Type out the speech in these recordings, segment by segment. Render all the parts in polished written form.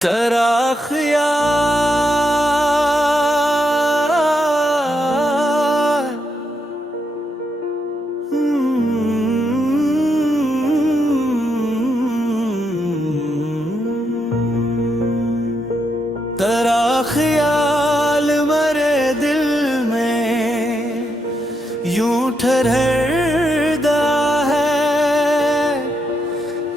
तेरा ख्याल तेरा ख्याल मेरे दिल में यूं ठहरदा है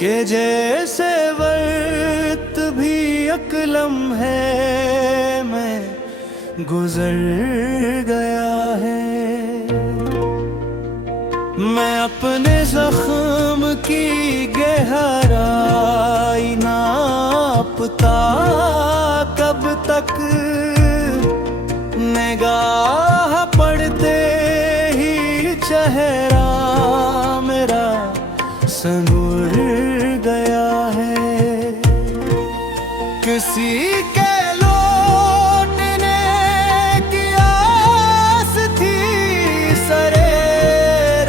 कि जैसे वक्त भी अकलम है मैं गुजर गया है। मैं अपने जख्म की गहराई नापता कब तक, निगाह पड़ते ही चेहरा मेरा संवर गया है। किसी के लौटने की आस थी सरे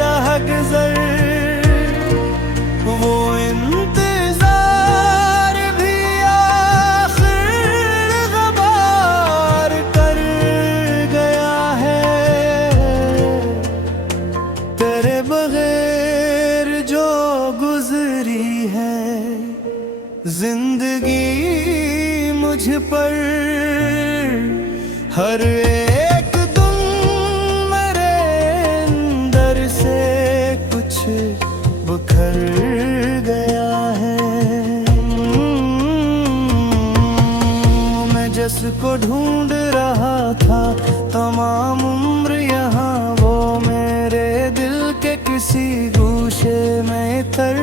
राह गुज़र, वो इंतजार भी आखिर गवार कर गया है। तेरे बगैर जो गुजरी है जिंदगी मुझ पर, हर एक दिन मेरे अंदर से कुछ बिखर गया है। मैं जिसको ढूंढ रहा था तमाम उम्र यहाँ, वो मेरे दिल के किसी गूशे में तर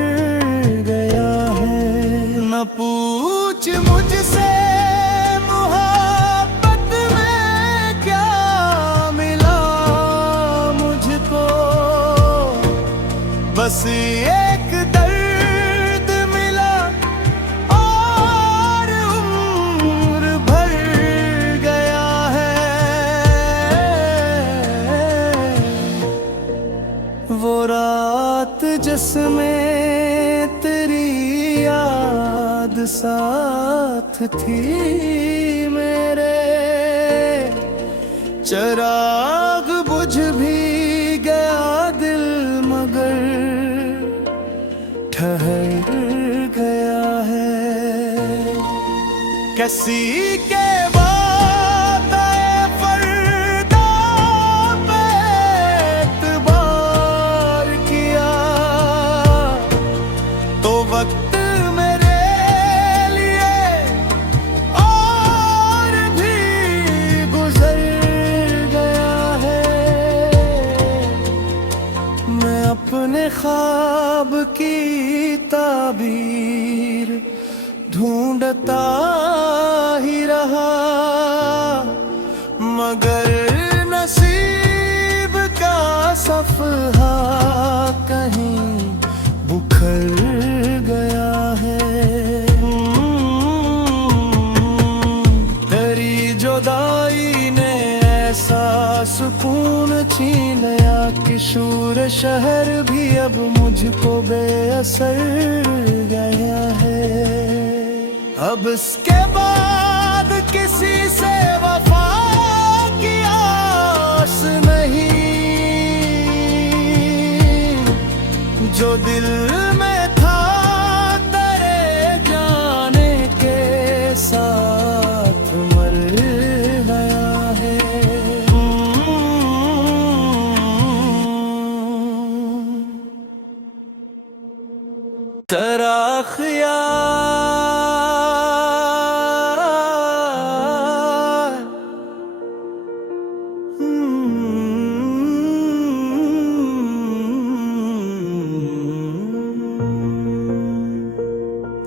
गया है। न पूछ मुझसे मोहब्बत में क्या मिला मुझको, बस एक दर्द मिला और उम्र भर गया है। वो रात जिसमें तेरी याद साथ थी मेरे, चिराग बुझ भी गया दिल मगर ठहर गया है। किसी के बाद आए फर्दा पे एतबार किया तो वक्त अपने ख्वाब की ताबीर ढूंढता ही रहा, मगर नसीब का सफ़हा कहीं बुखर गया है। तेरी जुदाई ने ऐसा सुकून छीन लिया कि शूर शहर भी अब मुझको बेअसर गया है। अब इसके बाद किसी से वफा की आस नहीं, जो दिल में था तेरे जाने के साथ मर गया है। तेरा ख्याल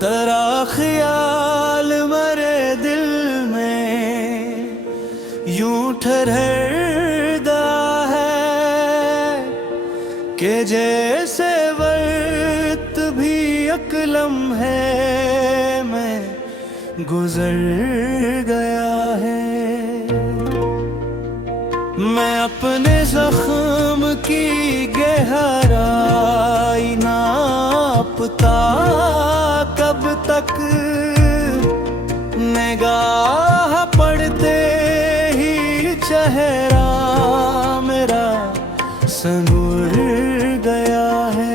तेरा ख्याल मेरे दिल में यूं ठहरदा है कि जैसे वक्त भी अकलम है मैं गुजर गया है। मैं अपने जख्म की गहराई नापता कब तक, निगाह पड़ते ही चेहरा मेरा संवर गया है।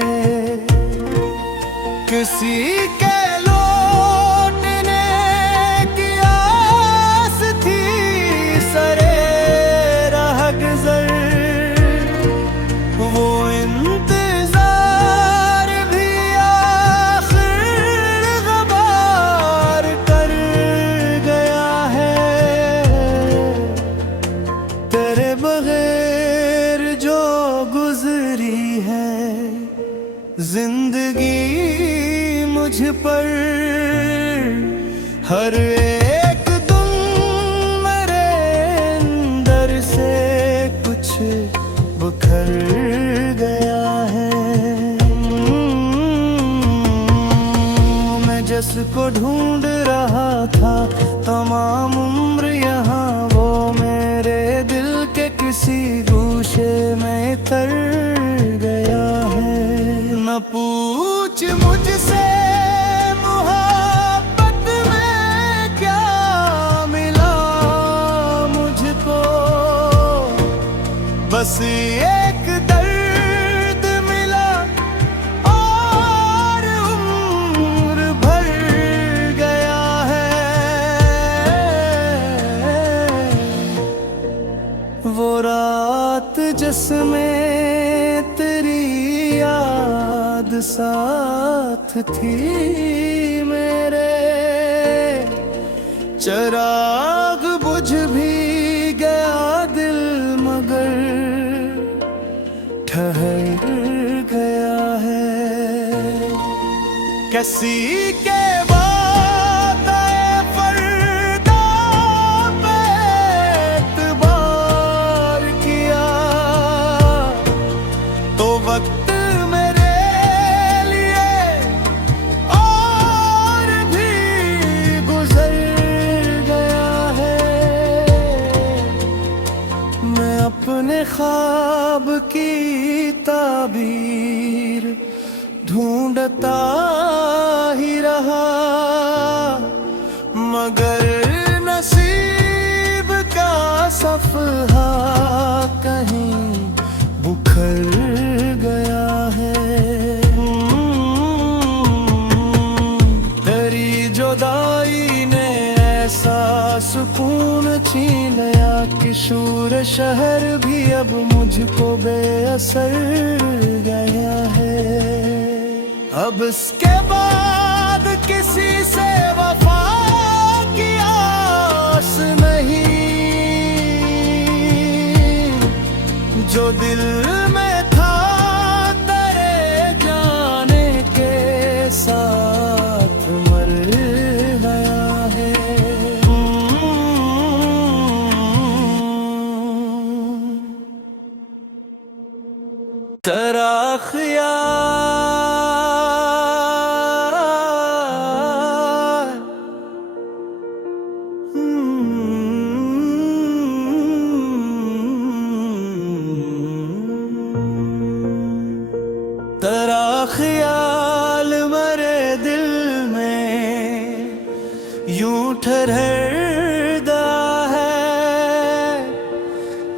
किसी के लौटने की आस थी सरे राह गुज़र, वो इंतजार भी आखिर गवार कर गया है। तेरे बगैर जो गुजरी है जिंदगी मुझ पर, हर एक दिन मेरे अंदर से कुछ बिखर गया है। मैं जिसको ढूंढ रहा था तमाम उम्र यहाँ, वो मेरे दिल के किसी गूशे में तर गया है। न पूछ मुझसे मोहब्बत में क्या मिला मुझको, बस एक दर्द मिला और उम्र भर गया है। वो रात जिसमें तेरी याद साथ थी मेरे, चिराग बुझ भी गया दिल मगर ठहर गया है। किसी के वादे फर्दा पे एतबार किया तो वक्त अपने ख्वाब की ताबीर ढूंढता ही रहा, मगर नसीब का सफ़हा कहीं बुखर गया है। तेरी जुदाई ने ऐसा सुकून छीन लिया कि शूर शहर भी अब मुझको बेअसर गया है। अब इसके बाद किसी से वफा की आस नहीं, जो दिल में था तेरे जाने के साथ मर गया है। तेरा ख्याल तेरा ख्याल मेरे दिल में यूं ठहरदा है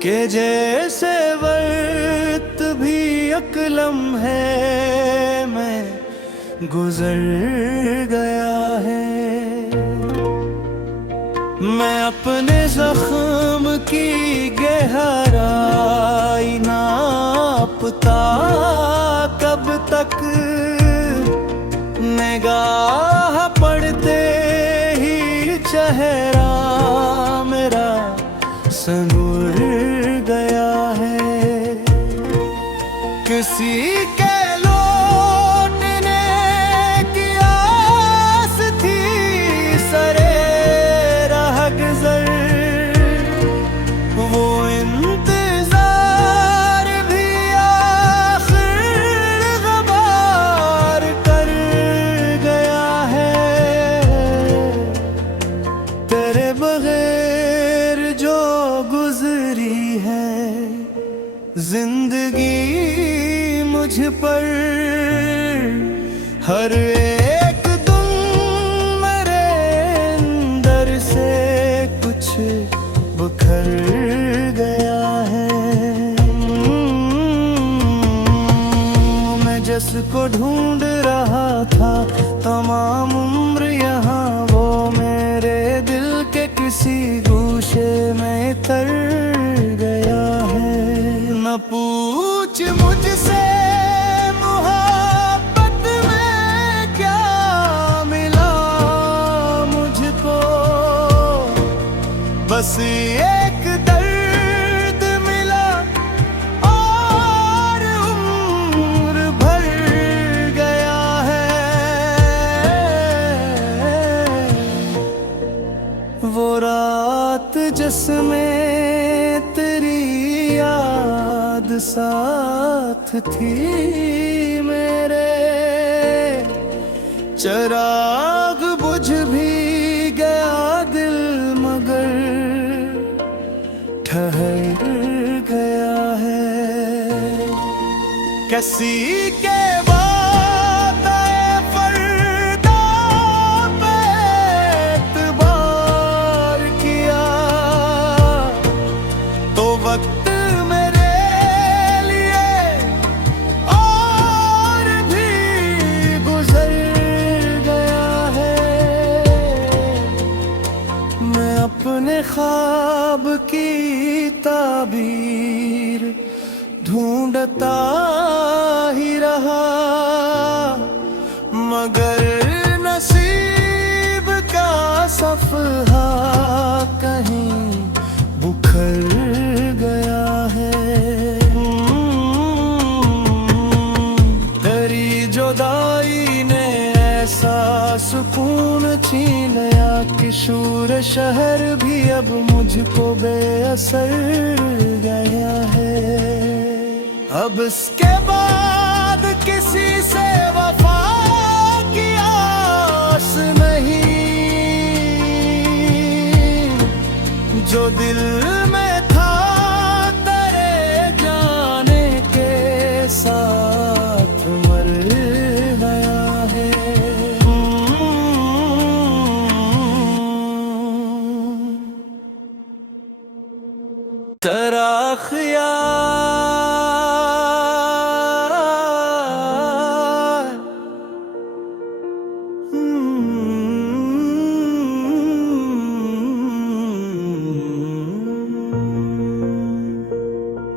कि जैसे वक्त भी अकलम है मैं गुजर गया है। मैं अपने जख्म की गहराई नापता कब तक, निगाह पड़ते ही चेहरा मेरा संवर गया है। किसी के लौटने की आस थी सरे राह गुज़र, वो इंतजार भी आखिर गवार कर गया है। तेरे बगैर जो गुजरी है जिंदगी मुझ पर, हर एक दिन मेरे अंदर से जिसको ढूंढ रहा था तमाम उम्र यहाँ, वो मेरे दिल के किसी गूशे में तर गया है। न पूछ मुझसे मोहब्बत में क्या मिला मुझको, बस एक दर्द मिला और उम्र भर गया है। वो रात जिसमें तेरी याद साथ थी मेरे, चिराग बुझ भी गया दिल मगर ठहर गया है। किसी के बाद फरदा पे एतबार किया तो वक्त मेरे लिए और भी गुजर गया है। मैं अपने ख्वाब की ताबीर ढूंढता ही रहा, मगर नसीब का सफ़हा कहीं बुखर गया है। तेरी जुदाई ने ऐसा सुकून छीन लिया कि शूर शहर भी अब मुझको बेअसर गया है। अब इसके बाद किसी से वफा की आस नहीं, जो दिल में था तेरे जाने के साथ मर गया है। तेरा ख्याल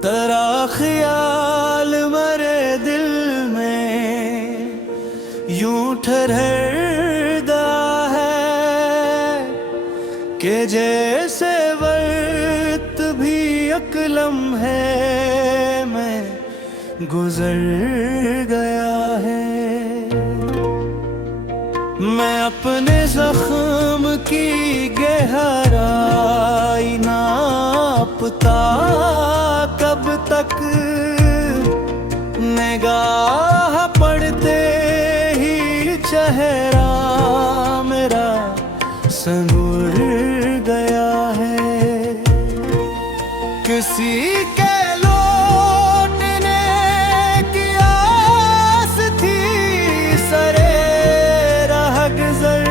तेरा ख्याल मेरे दिल में यूं ठहरदा है कि जैसे वक्त भी एक लम्हे में गुजर गया है। मैं अपने जख्म की गहराई नापता कब तक, निगाह पड़ते ही चेहरा मेरा संवर गया है। किसी के लौटने की आस थी सरे राह गुज़र,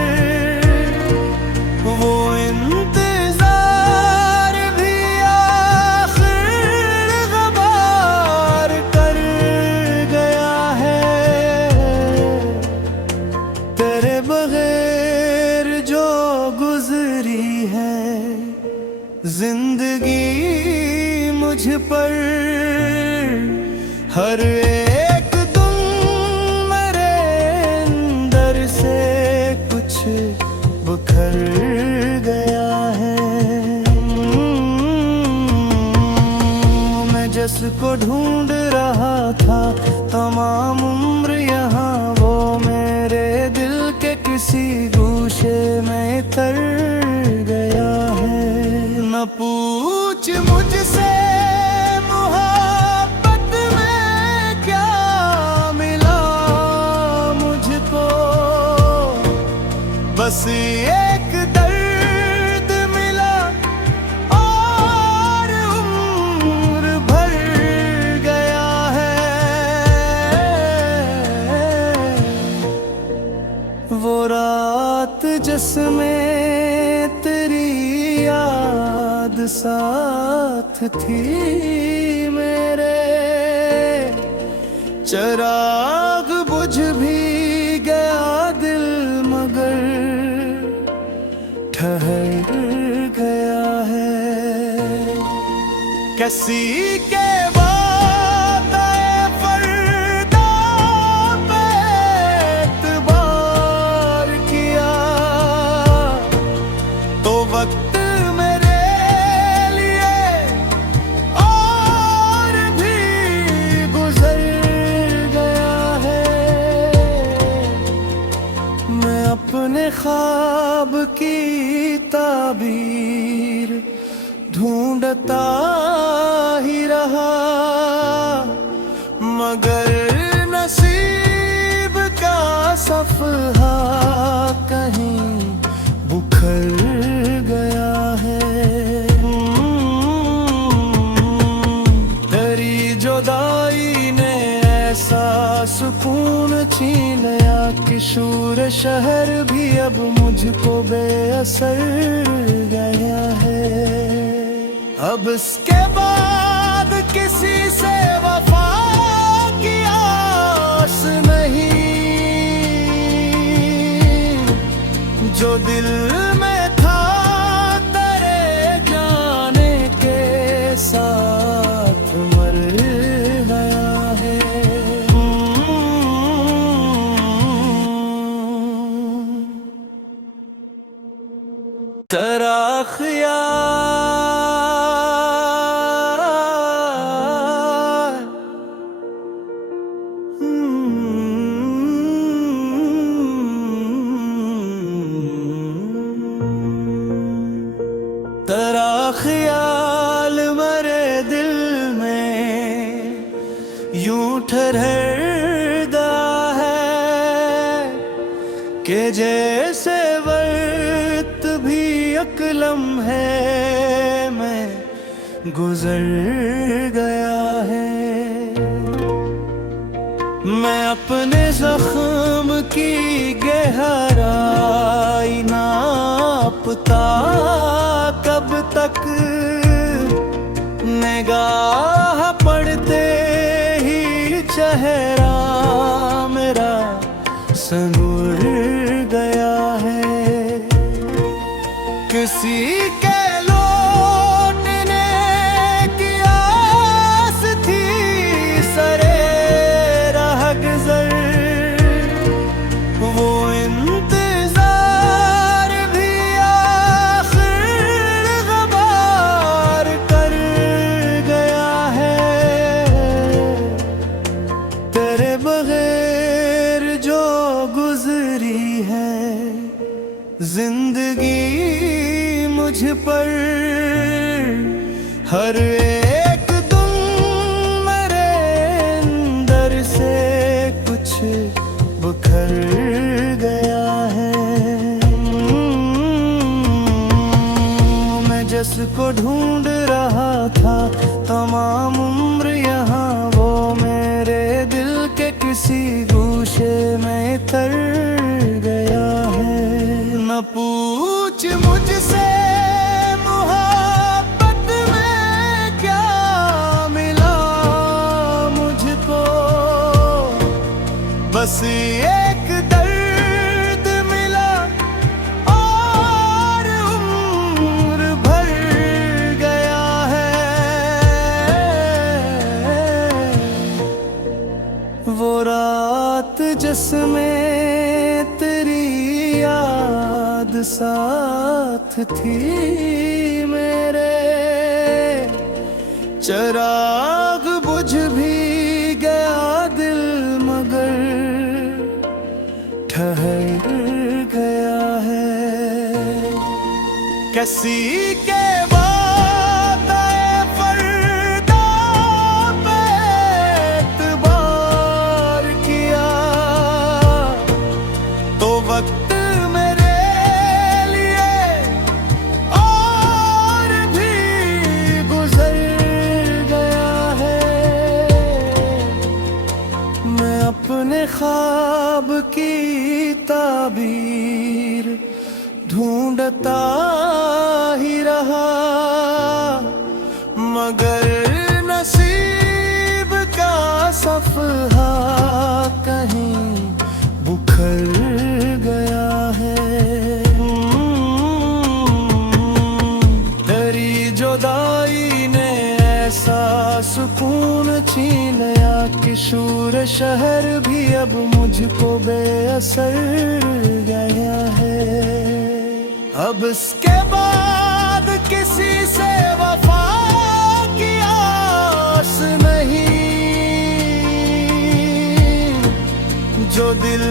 वो इंतजार भी आखिर गवार कर गया है। तेरे बगैर जो गुजरी है जिंदगी मुझ पर, हर एक दिन मेरे अंदर से कुछ बिखर गया है। मैं जिसको ढूंढ रहा था तमाम उम्र यहाँ, वो मेरे दिल के किसी गूशे में तर गया है। न पूछ मुझसे मोहब्बत में क्या मिला मुझको, बस एक दर्द मिला और उम्र भर गया है। वो रात जिसमें तेरी याद साथ थी मेरे, चिराग ठहर गया है। किसी के वादे फर्दा पे एतबार किया तो वक्त मेरे लिए और भी गुजर गया है। मैं अपने ख्वाब की ताबीर ढूंढता ही रहा, मगर नसीब का सफ़हा कहीं बुखर गया है। तेरी जुदाई ने ऐसा सुकून छीन लिया कि शूर शहर भी अब मुझको बेअसर गया है। अब इसके बाद किसी से वफा की आस नहीं, जो दिल में था तेरे जाने के साथ मर गया है। तेरा तेरा ख्याल मेरे दिल में यूं ठहरदा है कि जैसे वक्त भी अकलम है मैं गुजर गया है। मैं अपने जख्म की गहराई नापता कब तक, निगाह पड़ते ही चेहरा मेरा संवर गया है। किसी के लौटने की आस थी सरे राह गुज़र, वो इंतजार भी आखिर गवार कर गया है। तेरे बगैर जो गुजरी है जिंदगी मुझ पर, हर एक दिन मेरे अंदर से कुछ बिखर गया है। मैं जिसको ढूंढ रहा था तमाम उम्र यहाँ, वो मेरे दिल के किसी गूशे में तर गया है। न पूछ मुझसे मोहब्बत में क्या मिला मुझको, बस एक दर्द मिला और उम्र भर गया है। वो रात जिसमें तेरी याद साथ थी मेरे, चिराग बुझ भी गया दिल मगर ठहर गया है। किसी के वादे फर्दा पे एतबार किया तो वक्त मेरे लिए और भी गुजर गया है। मैं अपने ख्वाब की ताबीर ढूंढता ही रहा, खामोशी लया किशोर शहर भी अब मुझको बेअसर गया है। अब इसके बाद किसी से वफा की आस नहीं, जो दिल